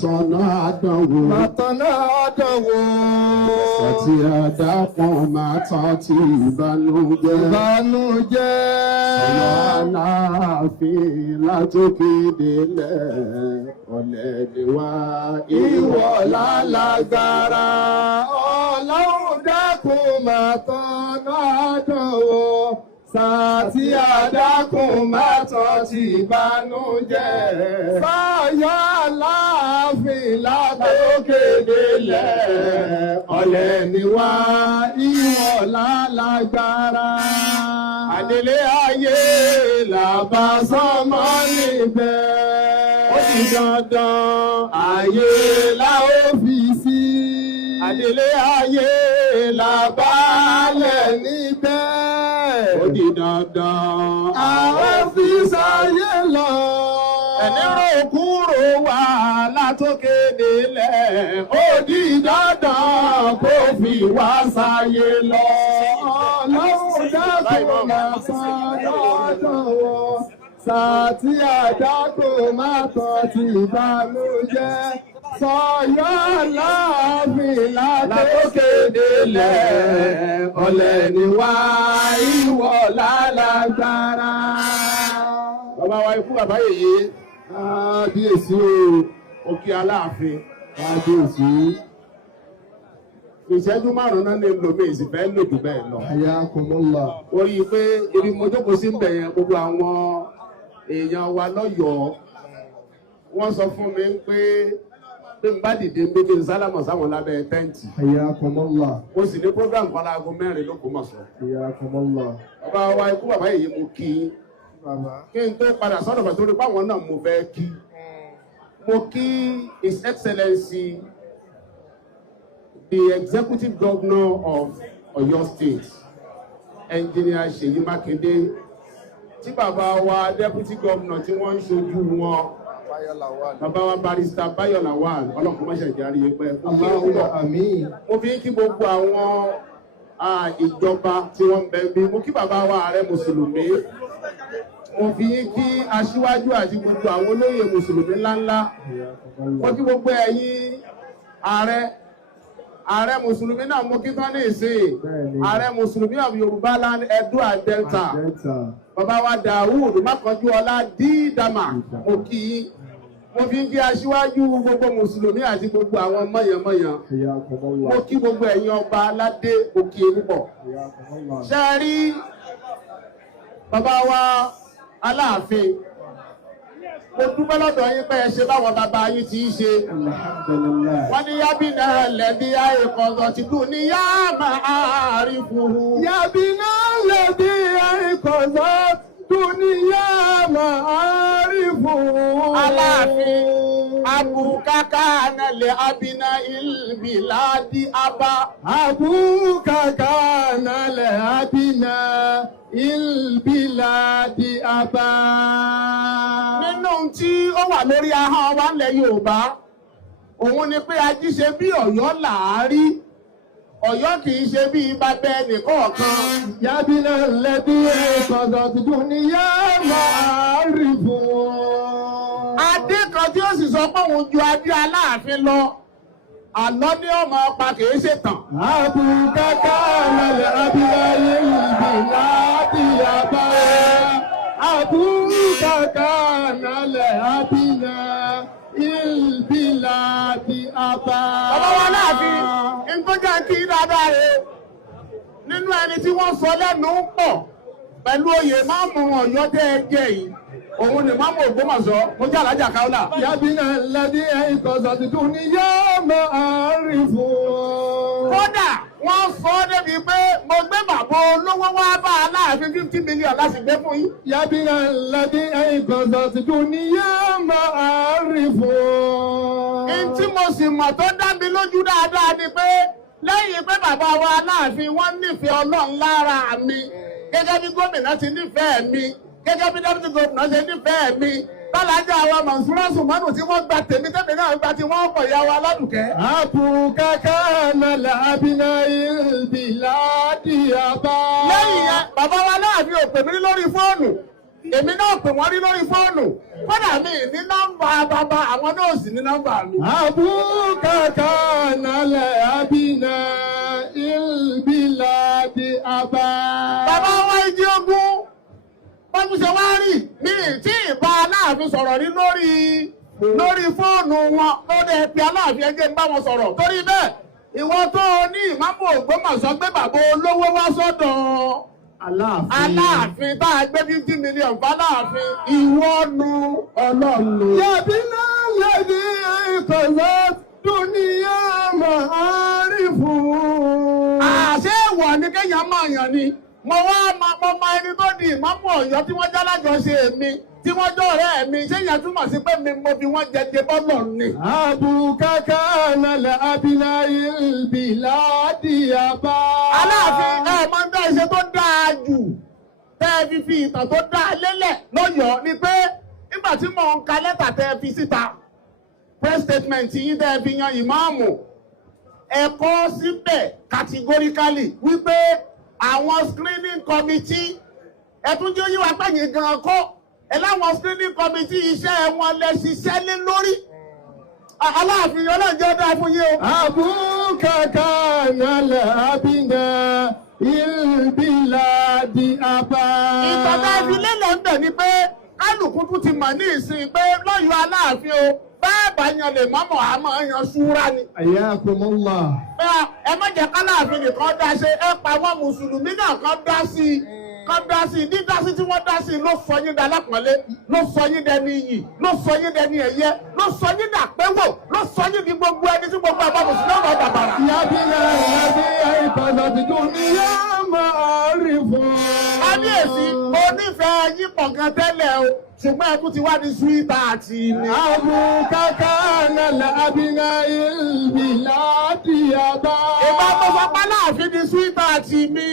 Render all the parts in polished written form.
tọ̀nà àdánwò. Má tọ̀nà àdánwò. Àti àdàpọ̀ máa tán ti ìbànújẹ́. Ìbànújẹ́. Ọ̀nà Aláàfin látòkè délẹ̀. Ọ̀lẹ ni wá Ìwọ lálágbára. Ọlọ́run dákun má tọ̀nà àdánwò. Sàtì àdákùn má tọ́ ti ìbànújẹ́. Fáyọ̀ Aláàfin látòkè délẹ̀. Ọ̀lẹ ni wá ìwọ lálágbára. Àdélé ayé làbá sọ́mọ níbẹ̀. Ó di dandan ayé la ó fi sí. Àdélé ayé làbá lẹ̀ níbẹ̀. ó di dandan. Àwọn fi sáyé lọ. Ẹni rò kúrò wá látòkè délẹ̀. Ó di dandan kó fi wá sáyé lọ. Ọlọ́run dákun máa san lọ́dọ̀. Sàtì àdákùn má tọ́ ti ìbànújẹ́. Sọ̀yọ́ Aláàfin látòkè délẹ̀. Ọ̀lẹ ni wá ìwọ lálágbára. Bàbá wa ikú bàbá yèyé. Kábíyèsí o. Òkè Aláàfin. Kábíyèsí. Ìṣẹ́jú márùn-ún náà ní lòmí ìsìnfẹ́ lòdù bẹ́ẹ̀ lọ. Hayyakumullah. Ó rí i pé ibi mo jókòó sí ń bẹ̀ yẹn gbogbo àwọn èèyàn wa lọ́yọ̀ọ́. Wọ́n sọ fún mi pé bí n bá dìde ń bébí sálámọ̀ sáwọn lábẹ́ tẹ́ǹtì. Hayyakumullah. Mo sì ní program kan láago 4 l'Ógbómọ̀ṣọ́. Hayyakumullah. Bàbá wa ikú bàbá yèyé mo kí i. Kí n tó padà sọ́dọ̀ bàtò rí páwọn náà mo fẹ́ kí. Mo kí His Excellency the Executive Governor of Oyo State, Engineer Ṣèyí Mákindé, tí bàbá wa Deputy Governor tí wọ́n ń ṣojú wọn, bàbá wa Barrister Báyọ̀ Lawal, ọlọ́kùnrin mọ́ṣẹ̀ ìjárí ẹgbẹ́. Mo fi kí gbogbo àwọn ìjọba tí wọ́n ń bẹ bí. Mo kí bàbá wa ààrẹ Mùsùlùmí. Mo fi kí aṣíwájú àti gbogbo àwọn olóyè Mùsùlùmí ńláńlá. Mo kí gbogbo ẹ̀yin ààrẹ Mùsùlùmí náà mo kí tán ní ìsìn. Ààrẹ Mùsùlùmí of Yorùbá Land, Edo and Delta. Bàbá wa Dawud Mákanjúọlá Dídàmà, mo kí yín. Mo fi ń kí aṣíwájú gbogbo Mùsùlùmí àti gbogbo àwọn mọ̀yànmọ̀yàn. Mo kí gbogbo ẹ̀yin ọba aládé, mo kí yín púpọ̀. Ṣé ẹ rí bàbá wa Aláàfin? Mo dúpẹ́ lọ́dọ̀ yín pé ẹ ṣe báwọn bàbá yín ti ń ṣe. Wọ́n ní yábìnà lẹ́bí àìkọ̀ọ̀sọ̀ ti dùn ní yá máa rí fún un. Yábìnà lẹ́bí àìkọ̀ọ̀sọ̀ dùn ní yá máa rí fún un. Aláàfin abùkáká nàlẹ́ abiná ìlbìládì abá. Abùkáká nàlẹ́ abiná ìlbìládì abá. Nínú tí ó wà lórí ahọ́n wa ńlẹ̀ Yorùbá, òun ni pé ají ṣe bí Ọ̀yọ́ làárí. Ọ̀yọ́ kì í ṣe bí bàbá ẹnìkọ̀ọ̀kan. Yábìnà lẹ́bí ẹ̀kọ́dọ̀ tuntun ni yá máa rí fún. Adé kan tí ó sì sọ pé òun ju adé Aláàfin lọ. Àlọ́ ní ọmọ ọpa kìí ṣe tàn. Àbùkáká lálẹ́ abíláyé ìbí láti yàbá. Àbùkáká lálẹ́ abílá ìbí láti abá. Bàbá wa Aláàfin, ìgbọ́jà kí dáadáa rẹ̀. Nínú ẹni tí wọ́n sọ lẹ́nu pọ̀ pẹ̀lú oyè máàmù Ọ̀yọ́ tẹ́ ẹ jẹ yìí. Òun ni máàmù Ògbómọ̀ṣọ́, mo jẹ́ Alájà Káólà. Yábìnà lẹ́bí ẹ̀kọ́sọ̀ tuntun ni yóò máa rí fún. Kódà wọ́n sọ débi pé mo gbé bàbá olówó wá bá Aláàfin 50 million láti gbé fún yín. Yábìnà lẹ́bí ẹ̀kọ́sọ̀ tuntun ni yóò máa rí fún. Ẹni tí mo sì mọ̀ tó dá mi lójú dáadáa ni pé lẹ́yìn pé bàbá wa Aláàfin wọ́n nífẹ̀ẹ́ Ọlọ́run lára mi gẹ́gẹ́ bí gómìnà ti nífẹ̀ẹ́ mi. Gẹ́gẹ́ bí deputy governor ṣe nífẹ̀ẹ́ mi, Bálájà àwọn Mọ̀nsúrà Sùmánù tí wọ́n gba tèmi náà gba tí wọ́n pọ̀ ìyá wa Aládùkẹ́. Àbùkáká nàlẹ́ abiná ìbí láti àbá. Lẹ́yìn yẹn, bàbá wa Aláàfin ò pè mí lórí fóònù. èmi náà pè wọ́n rí lórí fóònù kódà mi ní nọ́mbà bàbá àwọn náà sì ní nọ́mbà mi. Abuka kana abina ilbiladi aba. Bàbá wa igi ogun wọ́n tún ṣe wá rí mi tí ìbá Aláàfin sọ̀rọ̀ rí lórí fóònù wọn lórí ẹ̀pẹ́ Aláàfin ẹgbẹ́ ń bá wọn sọ̀rọ̀ torí bẹ́ẹ̀ ìwọ tó ní ìmáàmù Ògbómọ̀ṣọ́ gbé bàbá olówó wá sọ́dọ̀ Aláàfin tá a gbé 50 million f'Aláàfin ìwọ nu Ọlọ́run. Yàbí náà lẹ́dí ìkọ̀lọ́ dúníyà máa rí fún. Àṣé ìwọ ni kéèyàn máa yàn ni mo máa ẹni tó di ìmáàmù Ọ̀yọ́ tí wọ́n jálájọṣe mi tí wọ́n jọ ọ̀rẹ́ mi ṣé ìyẹn túmọ̀ sí pé mi mo fi wọ́n jẹjẹ bọ́lọ̀ ni. Abukaka nala abina ilbiladi aba. Aláàfin máa ń dá iṣẹ́ tó dáa jù tẹ́ ẹ fi ìtàn tó dáa lélẹ̀ lọ́yọ̀ọ́ ni pé nígbà tí mò ń ka lẹ́tà tẹ́ ẹ fi síta press statement yín tẹ́ ẹ fi yan ìmáàmù ẹ kọ síbẹ̀ categorically wípé àwọn screening committee ẹ tún jẹ́ yíwá pẹ̀yìn gan-an kọ́ ẹ láwọn screening committee iṣẹ́ wọn lẹ ṣiṣẹ́ lé lórí. Aláàfin ọlọ́njẹ́ dáa fún yín o. Abukaka nala abina ilbiladi aba. Ìtọ́jà ìfilé lọ ń bẹ̀ ni pé kálukú tún ti mọ̀ ní ìsìn pé lọ́yọ̀ Aláàfin o bẹ́ẹ̀bà yan lè mọ́mọ́ àmọ́ yan ṣúra ni. Ayakumullah. Ẹ má jẹ́ k'Aláàfin nìkan dá ṣe ẹ pa àwọn mùsùlùmí náà kan dá sí i. Kan dá sí i dídá sí tí wọ́n dá sí i ló sọ yín dá lápọ̀nlé ló sọ yín dẹni iyì ló sọ yín dẹni ẹ̀yẹ ló sọ yín dàpẹ́wò ló sọ yín di gbogbo ẹni tí gbogbo àbá mùsùlùmí ọ̀rọ̀ bàbàrà. Yàbíyà ìbàdàn tuntun ni yóò máa rí fún. Kábíyèsí onífẹ̀ẹ́ yín pọ̀ gan tẹ́lẹ̀ o ṣùgbọ́n ẹkún ti wá ní súwítà àti ilé. Abukaka nala abina ilbiladi aba. Ìbámọ́sọpá Aláàfin ní súwítà àti mi.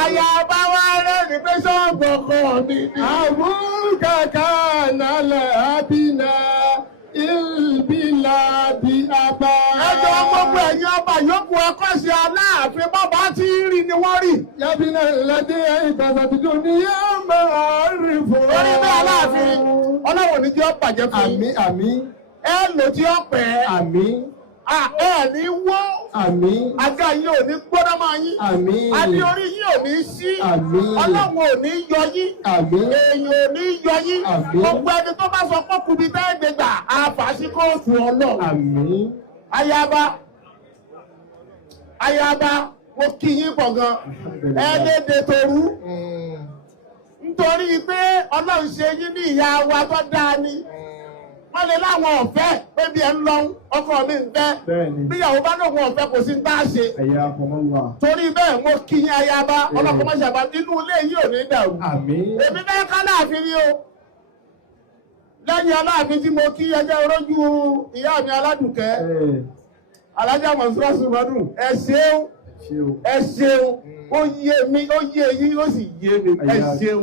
Ayaba wa rẹ̀ ní pé ṣọ́ọ̀bù ọkọ mi ni. Abukaka nala abina ilbiladi aba. Ẹjọ́ gbogbo ẹ̀yin ọba yòókù ẹ̀kọ́ ṣe Aláàfin bọ́bá tí ń rí ni wọ́n rí. Yàbínà ìlàdí ìbàdàn tuntun ni yóò máa rí fún. Lórí bí Aláàfin Ọlọ́run ní jẹ́ ó bàjẹ́ fún yín. Àmín. Ẹ lò tí ó pẹ́. Àmín. Ẹ ní wọ́. Àmín. Àga yín ò ní gbóná máa yín. Àmín. Adé orí yín ò ní sí. Àmín. Ọlọ́run ò ní yọ yín. Àmín. Èèyàn ò ní yọ yín. Àmín. Gbogbo ẹni tó bá sọ pé kùbí tẹ́ẹ̀gbẹ̀gbà àfàṣí kóòtù Ọlọ́run. Àmín. Ayaba mo kí yín pọ̀ gan. Ẹ̀ẹ́dẹ̀dẹ̀ torú. Nítorí pé Ọlọ́run ṣe yín ní ìyá wa tó dáa ni. Wọ́n lè láwọn ọ̀fẹ́ pé bí ẹ ń lọ ọkọ mi ń fẹ́. Bíyàwó bá lóun ọ̀fẹ́ kò sí ń tá a ṣe. Torí bẹ́ẹ̀ mo kí yín Ayaba ọlọ́kọ̀ máa ṣàbá nínú ilé yìí ò ní dàrú. Àmín. Èmi fẹ́ ká Aláàfin ni o. Lẹ́yìn Aláàfin tí mo kí ẹjẹ́ orójú ìyá mi Aládùkẹ́. Alájà Mọ̀nsúrà Sùmọ́dún ẹ ṣeun. Ẹ ṣeun. Ó yé mi ó yé yín ó sì yé mi. Ẹ ṣeun.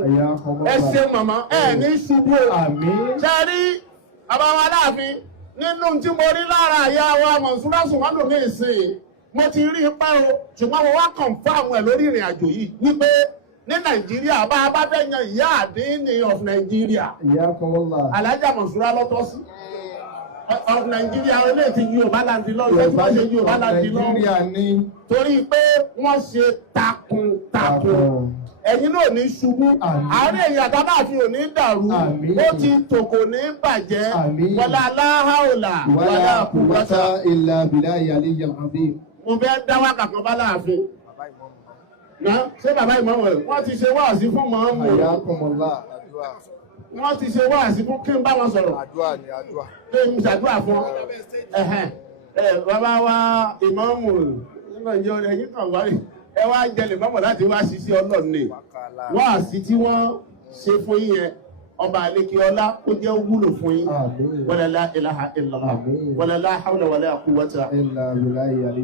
Ẹ ṣeun màmá ẹ ní ṣubú o. Àmín. Ṣé rí bàbá wa Aláàfin nínú tí mo rí lára ìyá wa Mọ̀nsúrà Sùmọ́dún ní ìsìn mo ti rí ipá o ṣùgbọ́n mo wá confirm ẹ̀ lórí ìrìn àjò yìí wípé ní Nàìjíríà bá a bá fẹ́ yan ìyá àdínní of Nàìjíríà Alájà Mọ̀nsúrà lọ́tọ́ sí of Nàìjíríà ilé ti Yorùbá láti lọ́wọ́ tí wọ́n ṣe Yorùbá láti lọ́wọ́ torí pé wọ́n ṣe takuntakun ẹ̀yin náà ní ṣubú àárín èyàn àtàbàfin ò ní dàrú ó ti tòkò ní bàjẹ́ wàlá aláhàólà wàlá quwwata illa billahi aliyyil azim. mo fẹ́ dá wákà kan bá Láàfin ṣé bàbá ìmọ̀wọ̀ rẹ̀ wọ́n ti ṣe wáàsí fún mọ́ọ́mù wọ́n ti ṣe wáàsí fún kí n bá wọn sọ̀rọ̀ kí n ṣàdúrà fún bàbá wa ìmọ̀ọ́mù Nàìjíríà yìí kàn wáyé ẹ wá jẹlẹ̀ mọ́mọ́ láti wá ṣiṣẹ́ Ọlọ́run ni wáàsí tí wọ́n ṣe fún yín yẹn ọba àlekè ọlá ó jẹ́ wúlò fún yín wala la ilaha illallah wala la hawla wala quwwata.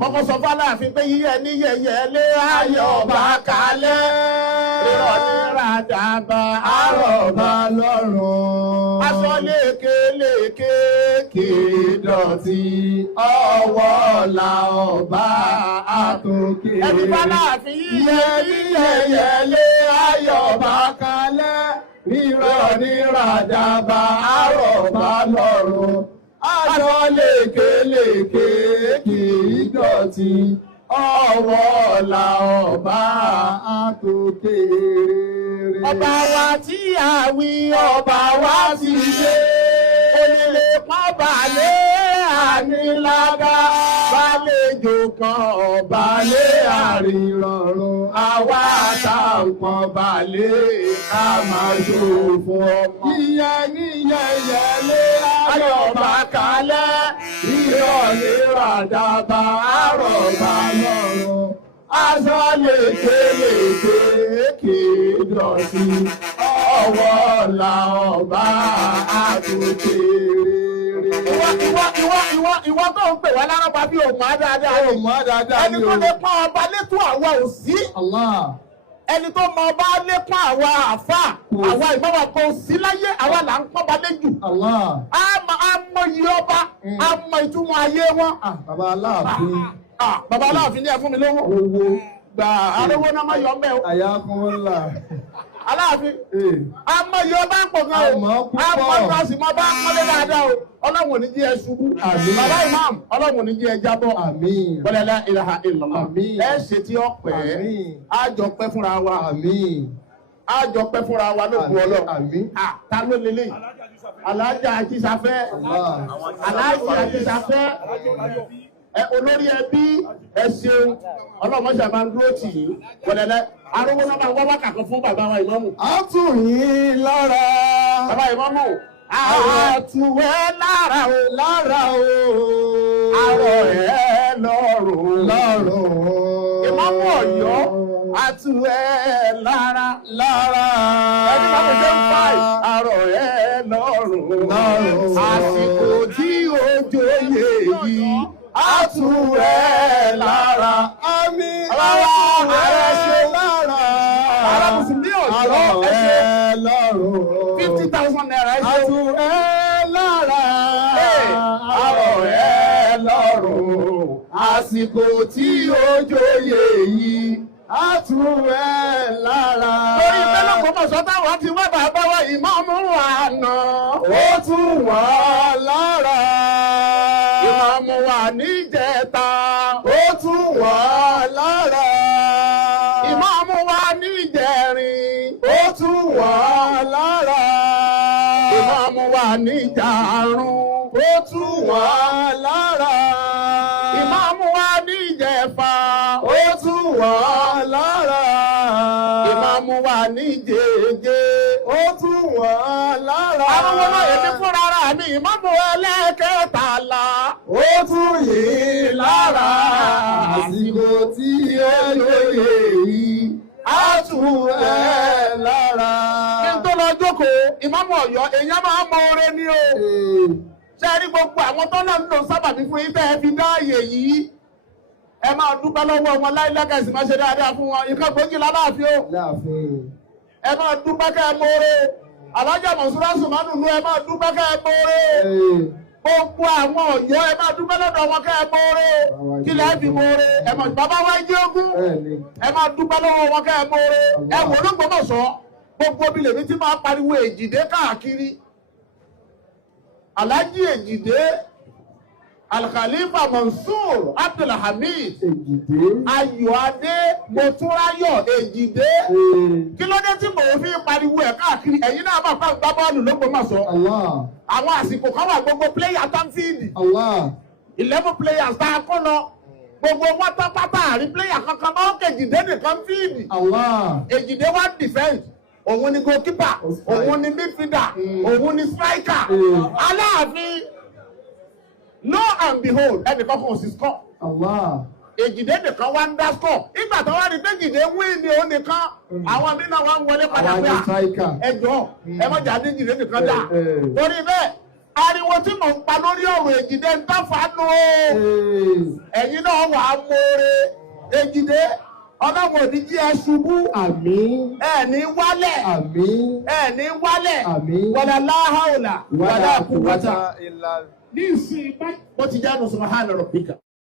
kọ́kọ́ sọ fún Aláàfin pé yíyẹ ní yẹyẹ lé ayọ̀ ọba kalẹ̀ rírọ̀ ní ràdàbà àrọ̀bà lọ́rùn. aṣọ lékeleke kìí dọ̀tí ọwọ́ la ọba àtòkè. ẹbí bá Aláàfin yíyẹ ní yẹyẹ lé ayọ̀ ọba kalẹ̀ rírọ̀ rírọ̀ ní ràdàbà àrọ̀bà lọ́rùn. Aṣọ lékelèké kì í dọ̀tí. Ọwọ́ ọ̀la ọba àtòkèrè. Ọba wa tí a wí ọba wa ti dé. Onílé pọ́n balẹ̀ ànílága. Bálejò kan ọba lé àrírọ̀rùn. Àwa àtàǹpọ̀n balẹ̀ ká máa ṣòfò ọmọ. Yíyẹ ní yẹyẹlé Ayọ̀bá kalẹ̀. ìrọ̀lẹ́ ràdàbà àrọ̀bà lọ́rùn. Aṣọ lékelèké kì í dọ̀tí. Ọwọ́ ọ̀la ọba àtòkèrè. Ìwọ tó ń pè wá lárọ́bà bí òun máa dáadáa Ó mọ̀ dáadáa ẹni ni tó o. lè pọ́n ọba létò àwa ò sí. Allah. Ẹni tó mọ ọba lépa àwa àfà àwa ìmọ̀wà kan sí láyé àwa là ń pọ́n balẹ̀ jù. Allah. A mọ iye ọba, a mọ ìtumọ̀ ayé wọn. Bàbá Aláàfin. Bàbá Aláàfin ní ẹ fún mi lówó. Owó. Gbà arówó náà má yọ mẹ́ o. Àyà fún ńlá. Aláàfin. A mọ iye ọba ń pọ̀ gan o. Àmọ́ púpọ̀. A mọ ìgbà sì mọ bá mọ́lé dáadáa o. Ọlọ́run ò ní jí ẹ ṣubú. Àmín. Bàbá Imam, Ọlọ́run ò ní jí ẹ jábọ́. Àmín. Wala la ilaha illallah. Àmín. Ẹ ṣe tí ó pẹ́. Àmín. A jọ pẹ́ fúnra wa. Àmín. A jọ pẹ́ fúnra wa lóògùn Ọlọ́run. Àmín. Ta ló lélẹ̀? Alájà Àjíṣafẹ́. Alájà Àjíṣafẹ́. Olórí ẹbí ẹ ṣeun. Ọlọ́mọṣà máa ń dúró tì í. Wọ̀lẹ̀lẹ̀ arúgbó náà máa ń wá wákàtí fún bàbá wa ìmámù. A tù yín lára. Bàbá ìmámù. Àtúwẹ́ lára o. Lára o. Àrọ̀ ẹ̀ lọ́rùn. Lọ́rùn. Ìmámù Ọ̀yọ́. Àtúwẹ́ lára. Lára. Ẹni máa fi jẹ́ ń fà àrọ̀ ẹ̀ lọ́rùn. Lọ́rùn. Àsìkò tí òjò yè yìí. Àtúwẹ̀ lára. Àmín. Lára ààrẹ ṣe lára. Ará Mùsùlùmí Ọ̀yọ́ ẹ ṣe Àrọ̀ẹ́ lọ́rùn. 50,000 naira ẹ ṣe. Àtúwẹ̀ lára. Àrọ̀ẹ́ lọ́rùn. Àsìkò tí òjò yè yìí. Àtúwẹ̀ lára. Lórí ìpínlẹ̀ Ògbómọ̀ṣọ́ táwọn ti wá bàbá wa ìmáàmù àná. Ó tún wà lára. Ìmáàmù wa níjẹta. Ó tún wà lára. Ìmáàmù wa níjẹrin. Ó tún wà lára. Ìmáàmù wa níjàrún. Ó tún wà lára. Ìmáàmù wa níjẹfà. Ó tún wà lára. Ìmáàmù wa níjẹjẹ. Ó tún wà lára. Àwọn ọmọ èmi fúnra ra mi ìmáàmù ẹlẹ́kẹtàlá. Ó tún yìí lára. Àsìkò tí ó lóye yìí. Á tún ẹ̀ lára. Kí n tó lọ jókòó, ìmáàmù Ọ̀yọ́, èèyàn máa ń mọ oore ní o. Ṣé ẹ rí gbogbo àwọn tó náà ń lò sábàbí fún yín tẹ́ ẹ fi dá ààyè yìí? Ẹ máa dúpẹ́ lọ́wọ́ wọn láìlẹ́kẹ̀ sì máa ṣe dáadáa fún wọn. Ìkan gbòógì láláàfin o. Láàfin. Ẹ máa dúpẹ́ kẹ́ ẹ mọ́re. Alájà Mọ̀súrà Sùmánù nú ẹ máa dúpẹ́ kẹ́ ẹ mọ́re. Gbogbo àwọn Ọ̀yọ́ ẹ máa dúpẹ́ lọ́dọ̀ wọn kẹ́ ẹ mọ́re. Kí lẹ́ fi mọ́re? Ẹ mọ̀ bàbá wa jẹ́ ogún. Ẹ máa dúpẹ́ lọ́wọ́ wọn kẹ́ ẹ mọ́re. Ẹ wò l'Ógbómọ̀ṣọ́. Gbogbo bí lèmi ti máa pariwo Èjìdé káàkiri. Aláàjì Èjìdé. Al-Khalifa Mansur Abdulhamid. Èjìdé. Ayọ̀adé Motúnráyọ̀ Èjìdé. Kí ló dé tí mò ń fi pariwo ẹ̀ káàkiri? Ẹ̀yin náà máa fáwọn gbá bọ́ọ̀lù l'Ógbómọ̀ṣọ́. Allah. Àwọn àsìkò kan wà gbogbo pléyà tánfíìdì. Allah. 11 players tá a kó lọ. Gbogbo wọn tán pátá àrí pléyà kankan máa ń kejìdé nìkan fíìdì. Allah. Èjìdé wá defense. Òun ni goalkeeper. Òun ni midfielder. Òun ni striker. Aláàfin. Lo and behold, ẹnìkan kò sí score. Allah. Èjìdé nìkan wá ń dá score. Ìgbà tó wá rí pé Èjìdé win ni ó nìkan. Àwọn mí náà wá ń wọlé padà Àwọn pé ni striker. ẹjọ́ ẹ má jà ní Èjìdé nìkan dà. Torí bẹ́ẹ̀, ariwo tí mò ń pa lórí ọ̀rọ̀ Èjìdé ń tàfà nù o. Ẹ̀yin náà wà á mọ́re. Èjìdé, Ọlọ́run ò ní jí ẹ ṣubú. Àmín. Ẹ ní wálẹ̀. Àmín. Ẹ ní wálẹ̀. Àmín. Wala la hawla wala quwwata. Illa. Ní ìsìn bá. Wọ́n ti jáde subhana rabbika.